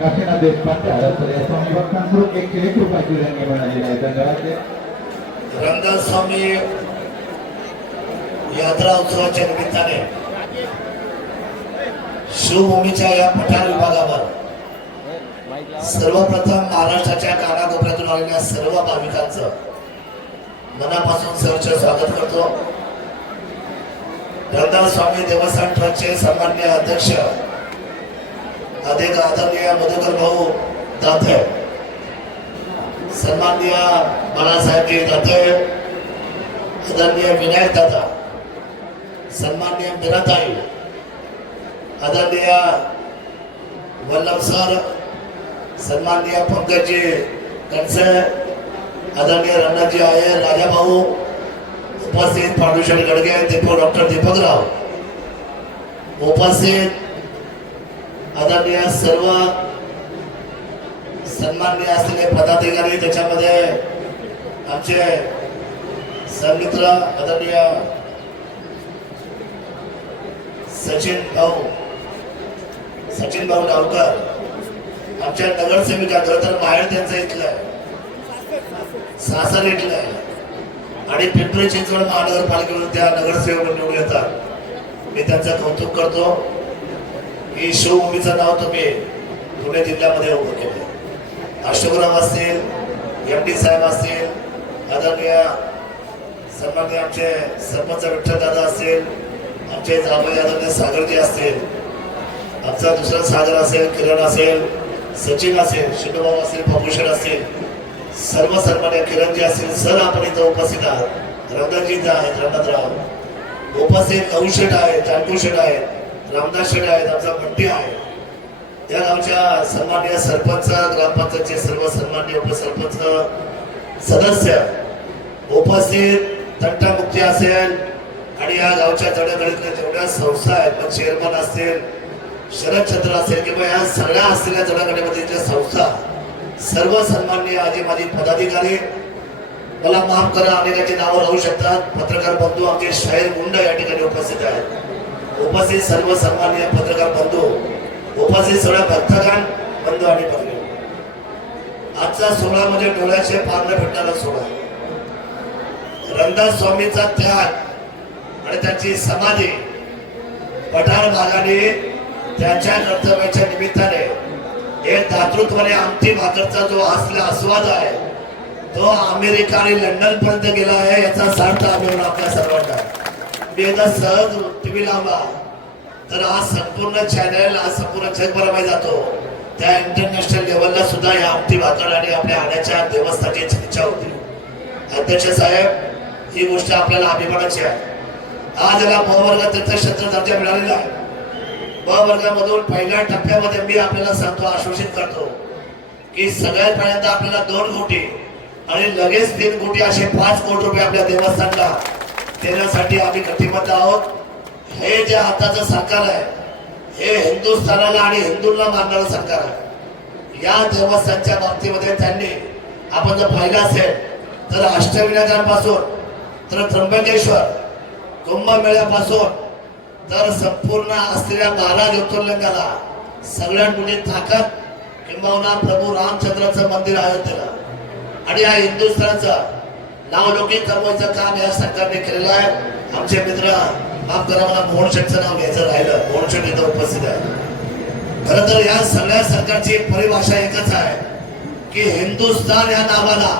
काशीनाथ देशपांडे आलं या स्वामी भक्तांकडून एकशे एक रुपयाची देणगी मिळालेली आहे धन्यवाद. रंगनाथ यात्रा उत्सवाच्या निमित्ताने शिवभूमीच्या या पठार विभागावर सर्वप्रथम महाराष्ट्राच्या कानाकोपऱ्यातून आलेल्या सर्व भाविकांचं मनापासून सहर्ष स्वागत करतो. रंगनाथ स्वामी देवस्थान ट्रस्टचे सन्मान्य अध्यक्ष, अधिक आदरणीय मधुकर भाऊ दाते सन्माननीय बाळासाहेबजी दाते आदरणीय विनायक दादा सन्माननीय मीराताई, आदरणीय वल्लभ सर सन्माननीय पंकजजी कणसे आदरणीय रंगाजी आहे राजाभाऊ उपस्थित फाउंडेशन गडगे दीपक डॉक्टर दीपकराव उपस्थित आदरणीय सर्व सन्माननीय असलेले पदाधिकारी त्याच्यामध्ये आमचे सन्मित्र आदरणीय सचिन भाऊ सचिन भाऊ गावकर आमच्या नगरसेविका खरं तर बाहेर त्यांचं इथलं आहे. सासर इथलं आहे. आणि पिंपरी चिंचवड महानगरपालिकेमध्ये त्या नगरसेवक निवडून येतात. मी त्यांचं कौतुक करतो. की शिवभूमीचं नाव तुम्ही पुणे जिल्ह्यामध्ये उभं केलं. अशोकराव असतील एम डी साहेब असतील आदरणीय सन्मान्य आमचे सरपंच विठ्ठल दादा असतील आमचे जावई आदरणीय सागरजी असतील आमचा दुसरा सागर असेल किरण असेल सचिन असेल शिंदूभाऊ असेल पपुषण असतील सर्व सन्मान्य किरणजी असतील सर आपण इथं उपस्थित आहात. रंगाजी आहेत रंगतराव. उपस्थित नऊ शेठ आहेत जानकू शेठ आहेत रामदास शेठ आहेत आमचा मंटी आहे. त्या गावच्या सन्मान्य सरपंच ग्रामपंचायतचे सर्व सन्मान्य उपसरपंच सदस्य उपस्थित तंटामुक्ती असेल आणि या गावच्या जडगडीतल्या जेवढ्या संस्था आहेत मग चेअरमन असतील शरदचंद्र असेल किंवा या सगळ्या असलेल्या जडगडीमध्ये ज्या संस्था सर्व सन्मान्य आजी पदाधिकारी मला माफ करा अनेकांची नावं राहू शकतात. पत्रकार बंधू आमचे शाहीर गुंड या ठिकाणी उपस्थित आहेत. उपस्थित सर्व सन्मान्य पत्रकार बंधू उपस्थित सगळ्या पत्रकार बंधू आणि पत्रकार आजचा सोहळा म्हणजे डोळ्याचे पारणं भेटणारा सोहळा. रंगदास स्वामीचा त्याग आणि त्यांची समाधी. पठार भागाने त्यांच्या कर्तव्याच्या निमित्ताने हे दातृत्वाने आमटी भाकरचा जो असला आस्वाद आहे तो अमेरिका आणि लंडन पर्यंत गेला आहे याचा सार्थ आम्ही आपल्या सर्वांना. मी एकदा सहज टीव्ही लावला तर आज संपूर्ण चॅनल आज संपूर्ण जगभरामध्ये जातो. त्या इंटरनॅशनल लेवलला सुद्धा या आमटी भाकर आणि आपल्या आण्याच्या देवस्थाची चर्चा होती. अध्यक्ष साहेब ही गोष्ट आपल्याला अभिमानाची आहे. आज याला ब तीर्थक्षेत्र दर्जा मिळालेला आहे. ब वर्गामधून पहिल्या टप्प्यामध्ये मी आपल्याला सांगतो आश्वासित करतो की सगळ्यात पर्यंत आपल्याला दोन कोटी आणि लगेच तीन कोटी असे पाच कोटी रुपये आपल्या देवस्थानला देण्यासाठी आम्ही कटिबद्ध आहोत. हे जे आताचं सरकार आहे हे हिंदुस्थानाला आणि हिंदूंना मानणारं सरकार आहे. या देवस्थानच्या बाबतीमध्ये त्यांनी आपण जर पाहिलं असेल तर अष्टविनायकांपासून तर त्र्यंबकेश्वर कुंभमेळ्यापासून तर संपूर्ण असलेल्या बारा ज्योतिर्लिंगाला सगळ्यात मोठी ताकद किंबहुना प्रभू रामचंद्राचं मंदिर अयोध्येला आणि या हिंदुस्थानचं नावलौकिक कमवायचं काम या सरकारने केलेलं आहे. आमचे मित्र माफ करा मला मोहन शेठचं नाव घ्यायचं राहिलं. मोहन शेठ इथं उपस्थित आहे. खर तर या सगळ्या सरकारची परिभाषा एकच आहे की हिंदुस्थान या नावाला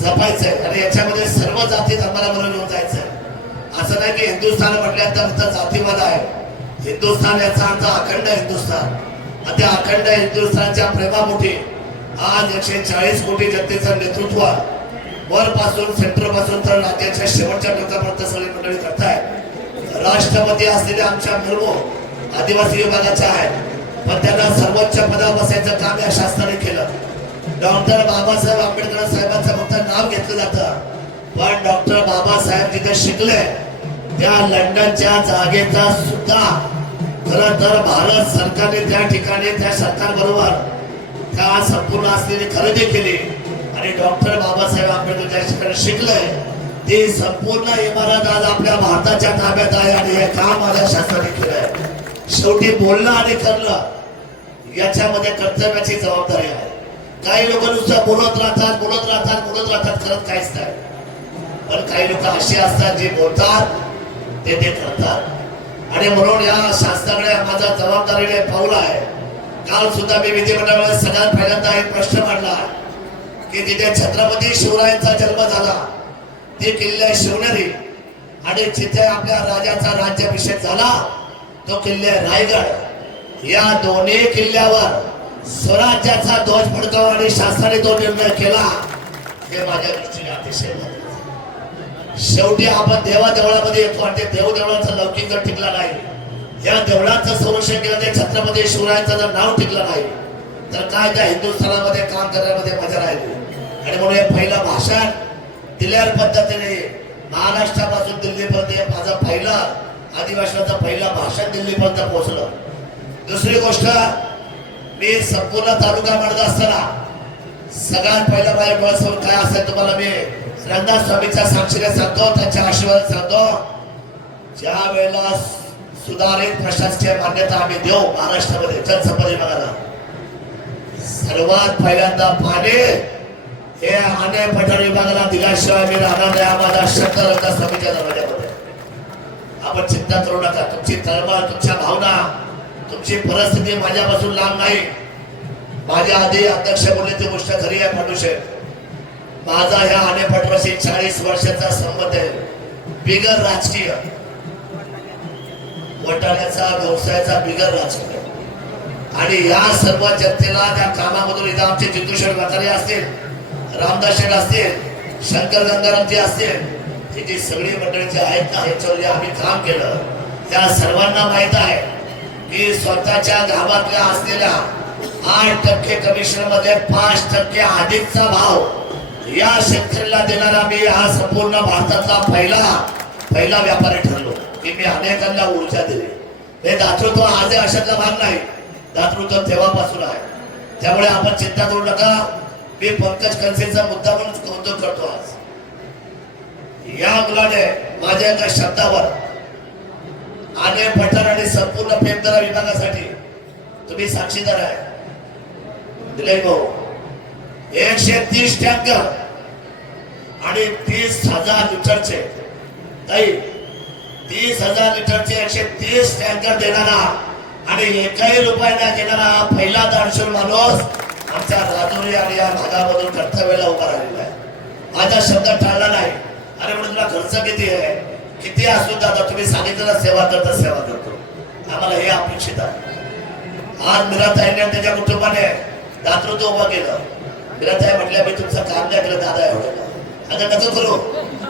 जपायचंय. आणि याच्यामध्ये सर्व जाती धर्माला बरोबर घेऊन असं नाही की हिंदुस्थान म्हटल्यानंतर जातीवाद आहे. हिंदुस्थान याचा अर्थ अखंड हिंदुस्थान. त्या अखंड हिंदुस्थानच्या प्रेमामुळे आज एकशे चाळीस कोटी जनतेचं नेतृत्व वरपासून सेंटरपासून तर राज्याच्या शेवटच्या टोकापर्यंत सगळी मंडळी करतायत. राष्ट्रपती असलेले आमच्या मुर्मू आदिवासी विभागाच्या आहेत. पण त्यांना सर्वोच्च पदावर बसायचं काम या शासनाने केलं. डॉक्टर बाबासाहेब आंबेडकर साहेबांचं फक्त नाव घेतलं जातं. पण डॉक्टर बाबासाहेब जिथे शिकले त्या लंडनच्या जागेचा सुद्धा खरं तर भारत सरकारने त्या ठिकाणी त्या सरकार बरोबर त्या संपूर्ण असलेली खरेदी केली. आणि डॉक्टर बाबासाहेब आंबेडकर ज्या ठिकाणी शिकलंय ती संपूर्ण इमारत आज आपल्या भारताच्या ताब्यात आहे आणि हे काम माझ्या शासनाने केलंय. आहे शेवटी बोलणं आणि करणं याच्यामध्ये कर्तव्याची जबाबदारी आहे. काही लोक नुसतं बोलत राहतात बोलत राहतात बोलत राहतात करत काहीच नाही. पण काही लोक असे असतात जे बोलतात ते ते करतात. आणि म्हणून या शासनाकडे माझा जबाबदारीने पाऊल आहे. काल सुद्धा मी विधिमंडळामध्ये सगळ्यात पहिल्यांदा एक प्रश्न मांडला की तिथे छत्रपती शिवरायांचा जन्म झाला ती किल्ले शिवनेरी. आणि जिथे आपल्या राजाचा राज्याभिषेक झाला तो किल्ले रायगड. या दोन्ही किल्ल्यावर स्वराज्याचा ध्वज फडकावा आणि शासनाने तो निर्णय केला हे माझ्या दृष्टीने अतिशय शेवटी आपण देवा देवळामध्ये येतो आणि ते देव देवळाचा लौकिक जर टिकला नाही या देवळाचं संरक्षण केलं ते छत्रपती शिवरायांचं जर नाव टिकलं नाही तर काय त्या हिंदुस्थानामध्ये काम करण्यामध्ये मजा राहिली? आणि म्हणून हे पहिलं भाषण दिलेर पद्धतीने महाराष्ट्रापासून दिल्लीपर्यंत हे माझं पहिलं पहिला पहिलं भाषण दिल्लीपर्यंत पोहोचलं. दुसरी गोष्ट मी संपूर्ण तालुका म्हणत असताना सगळ्यात पहिलं माझ्या काय असेल तुम्हाला मी रंगनाथ स्वामीच्या साक्षीने सांगतो त्यांच्या आशीर्वाद सांगतो ज्या वेळेला सुधारित प्रशासकीय मान्यता आम्ही देऊ महाराष्ट्रामध्ये जनसंपदा विभागाला. सर्वात पहिल्यांदा पाणी हे अने पठाण विभागाला दिल्याशिवाय मी राहणार नाही. आम्हाला माझा शब्द रंगनाथ स्वामीच्या दरवाज्यामध्ये. आपण चिंता करू नका. तुमची तळमळ तुमच्या भावना तुमची परिस्थिती माझ्यापासून लांब नाही. माझ्या आधी अध्यक्ष बोलले ती गोष्ट खरी आहे पांडुशे. माझा ह्या अने पटवाशी चाळीस वर्षाचा संबंध आहे. बिगर राजकीय. वटाण्याचा व्यवसायाचा बिगर राजकीय. आणि या सर्व जनतेला त्या कामामधून इथं आमचे जितूशेठ म्हातारे असतील रामदास शेठ असतील शंकर गंगारामजी असतील ही जी सगळी मंडळी जी आहेत ना ह्याच्यावर आम्ही काम केलं. त्या सर्वांना माहीत आहे की स्वतःच्या गावातल्या असलेल्या आठ टक्के कमिशनमध्ये पाच टक्के अधिकचा भाव या शेतकऱ्याला देणारा मी हा संपूर्ण भारतातला पहिला पहिला व्यापारी ठरलो की मी अनेकांना ऊर्जा दिली. हे दातृत्व आज अशातला भाग नाही. दातृत्व तेव्हापासून आहे. त्यामुळे आपण चिंता करू नका. मी पंकज कनसेचा मुद्दा म्हणून कौतुक करतो आज. या मुलाने माझ्या एका शब्दावर आने पठार आणि संपूर्ण प्रेमदरा विभागासाठी तुम्ही साक्षीदार आहे. दिले भाऊ. एकशे तीस टँकर आणि तीस हजार लिटरचे. ताई तीस हजार लिटरचे एकशे तीस टँकर देणारा आणि एकही रुपया न घेणारा पहिला दानशूर माणूस आमच्या राजुरी आणि या भागामधून कर्तव्याला उभा राहिलेला आहे. माझा शब्द टाळला नाही. अरे म्हणून तुला खर्च किती आहे? किती असू दादा तुम्ही सांगितलं सेवा करता सेवा करतो. आम्हाला हे अपेक्षित आहे. आज मिराताईने त्याच्या कुटुंबाने दातृत्व उभं केलं. मिराताई म्हटलं मी तुमचं काम नाही केलं दादा. एवढं आता कसं करू.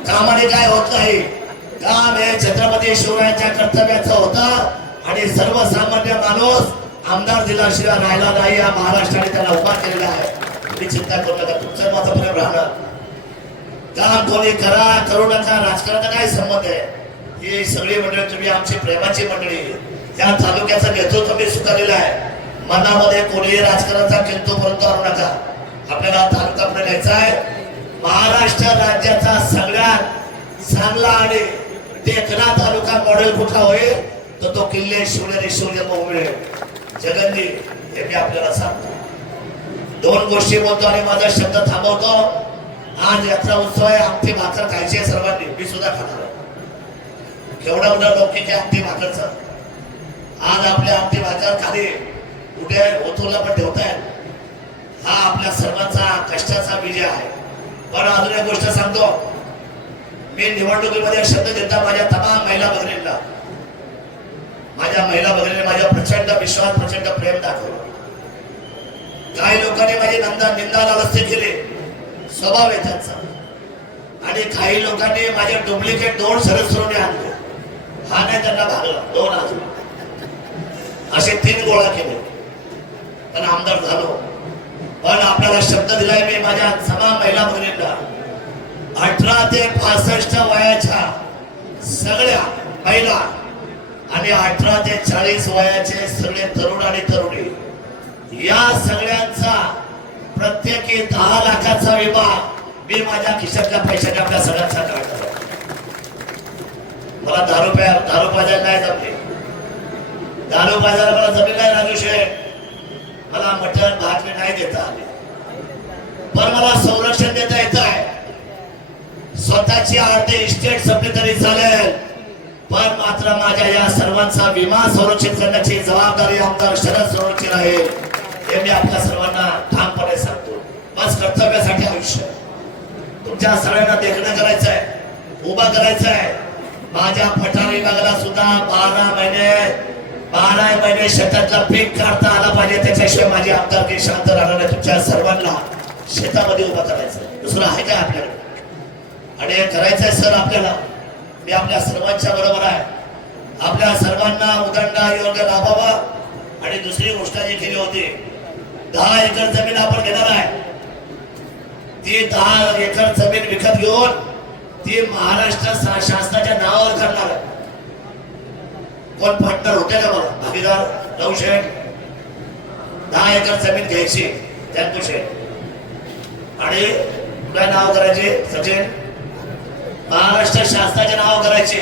कामाने काय होत नाही. काम हे छत्रपती शिवरायांच्या कर्तव्याचं होतं. आणि सर्वसामान्य माणूस आमदार दिल्याशिवाय राहिला नाही या महाराष्ट्राने त्याला उभा केलेला आहे. तुम्ही चिंता करू नका तुमचं माझं प्रेम राहणार. काम कोणी करा करू नका राजकारणाचा काय संबंध आहे. ही सगळी मंडळी तुम्ही आमची प्रेमाची मंडळी. या तालुक्याचं नेतृत्व मी स्वीकारलेलं आहे. मनामध्ये कोणीही राजकारणाचा किंतु परंतु आणू नका. आपल्याला तालुका पुढे आहे. महाराष्ट्र राज्याचा सगळ्यात चांगला आणि देखना तालुका मॉडेल कुठला होईल? तर तो किल्ले शिवनेरी सूर्य मिळेल जगनजी हे मी आपल्याला सांगतो. दोन गोष्टी बोलतो आणि माझा शब्द थांबवतो. आज यात्रा उत्सव आहे आमटी भाकर खायची आहे सर्वांनी. मी सुद्धा खाणार आहे. केवढा मोठा लौकिक आहे आमटी भाकरचा. आज आपल्या आमटी भाकर खाली कुठे ओतूरला पण ठेवतायत. हा आपल्या सर्वांचा कष्टाचा विजय आहे. पण अजून एक गोष्ट सांगतो. मी निवडणुकीमध्ये शब्द देता माझ्या तमाम महिला भगिनींना माझ्या महिला भगिनीने माझ्या प्रचंड विश्वास प्रचंड प्रेम दाखवलं. काही लोकांनी माझी नंदा निंदा नालस्ती केले. स्वभाव आहे त्यांचा. आणि काही लोकांनी माझे डुप्लिकेट दोन सरस्वरूने आणले. हा नाही त्यांना भागला दोन अजून असे तीन गोळा केले. पण आमदार झालो. पण आपल्याला शब्द दिलाय मी माझ्या समा महिला मुलींना अठरा ते पासष्ट वयाच्या सगळ्या महिला आणि अठरा ते चाळीस वयाचे सगळे तरुण आणि तरुणी या सगळ्यांचा प्रत्येकी दहा लाखाचा विमा मी माझ्या खिशातल्या पैशाने आपल्या सगळ्यांचा काढतो. मला दारू प्या दारू पाजायला नाही जमले. दारू पाजायला मला जमीन नाही राजू शेठ. मला मटण भाकरी नाही देता. आले पण मला संरक्षण देता येत आहे. स्वतःची अर्धे इस्टेट संपली तरी चालेल. पण मात्र माझ्या या सर्वांचा विमा संरक्षित करण्याची जबाबदारी आमदार शरद सोनवणची आहे. हे मी आपल्या सर्वांना ठामपणे सांगतो. बस कर्तव्यासाठी आयुष्य. तुमच्या सगळ्यांना देखणं करायचं आहे उभा करायचं आहे माझ्या पठार विभागाला सुद्धा बारा महिने बारा महिने शेतातला पीक काढता आला पाहिजे. त्याच्याशिवाय माझी आमदारकी शांत राहणार नाही. तुमच्या सर्वांना शेतामध्ये उभा करायचं दुसरं आहे काय आपल्याकडे? आणि हे करायचंय सर आपल्याला. मी आपल्या सर्वांच्या बरोबर आहे. आपल्या सर्वांना उदंडा योग्य लाभावा आणि दुसरी गोष्ट जी केली होती दहा एकर जमीन आपण घेणार आहे. ती दहा एकर जमीन विकत घेऊन ती महाराष्ट्र शासनाच्या नावावर करणार आहे. कोण पार्टनर होते का मला भागीदार नऊशेठ दहा एकर जमीन घ्यायची शेठ. आणि काय नाव करायचे? सचिन. महाराष्ट्र शासनाचे नाव करायचे.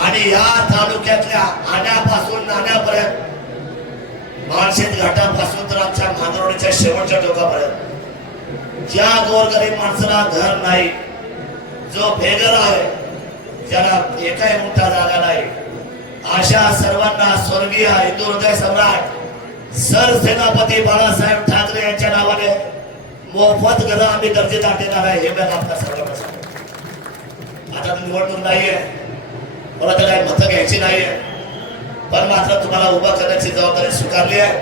आणि या तालुक्यातल्या आण्यापासून नाण्यापर्यंत माळशेत घाटापासून तर आमच्या मांजरवाडीच्या शेवटच्या टोकापर्यंत. ज्या गोरगरीब माणसाला घर नाही जो भेगर आहे ज्याला एकही मोठा जागा नाही अशा सर्वांना स्वर्गीय हिंदू हृदय सम्राट सरसेनापती बाळासाहेब ठाकरे यांच्या नावाने मोफत घरं आम्ही दर्जेदार देणार आहे हे मी आपल्या सर्वांना सांगतो आता निवडणूक नाहीये. मला तर काही मतं घ्यायची नाहीये. पण मात्र तुम्हाला उभा करण्याची जबाबदारी स्वीकारली आहे.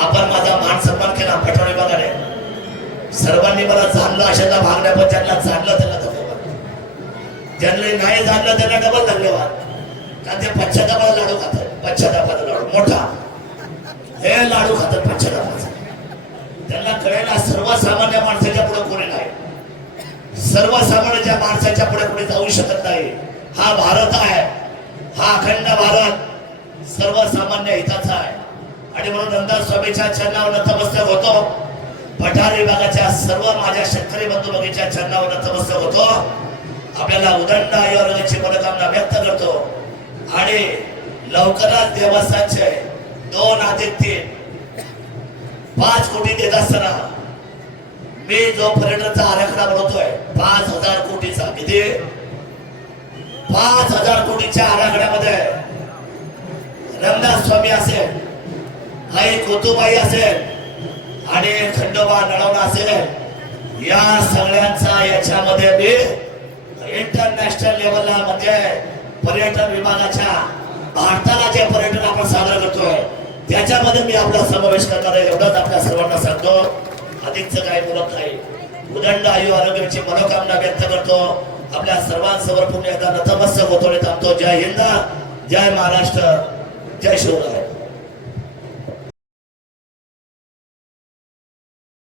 आपण माझा मान सन्मान केला पठाण विभागाने सर्वांनी मला जाणलं अशातला भागण्या पण ज्यांना जाणलं त्यांना धन्यवाद. ज्यांनी नाही जाणलं त्यांना डबल धन्यवाद. कारण ते पश्चातापाला लाडू खातात. पश्चातापाचा लाडू. मोठा. हे लाडू खातात पश्चातापाचा त्यांना कळायला सर्वसामान्य माणसाच्या पुढे कोणी नाही. सर्वसामान्य माणसाच्या पुढे कोणी जाऊ शकत नाही. हा भारत आहे. हा अखंड भारत सर्वसामान्य हिताचा आहे. आणि म्हणून नंदा स्वामीच्या चरणावर नतमस्तक होतो. पठार विभागाच्या सर्व माझ्या शेतकरी बंधू बगीच्या चरणावर नतमस्तक होतो. आपल्याला उदंड आयोगाची मनोकामना व्यक्त करतो. आणि लवकरच देवस्थानचे दोन अधिक तीन पाच कोटी देत असताना मी जो पर्यटनचा आराखडा बनवतोय पाच हजार कोटीचा. किती? पाच हजार कोटीच्या आराखड्यामध्ये रमदास स्वामी असेल आई कोतुबाई असेल आणि खंडोबा नळवणा असेल या सगळ्यांचा याच्यामध्ये मी इंटरनॅशनल लेवलला म्हणजे पर्यटन विभागाच्या भारताला जे पर्यटन आपण साजरं करतोय त्याच्यामध्ये मी आपला समावेश करणार आहे एवढंच आपल्या सर्वांना सांगतो. अधिकच काही बोलत नाही. उदंड आयु आरोग्याची मनोकामना व्यक्त करतो. आपल्या सर्वांसमोर पुन्हा एकदा नतमस्तक होतो आणि थांबतो जय हिंद जय महाराष्ट्र जय शिवराय.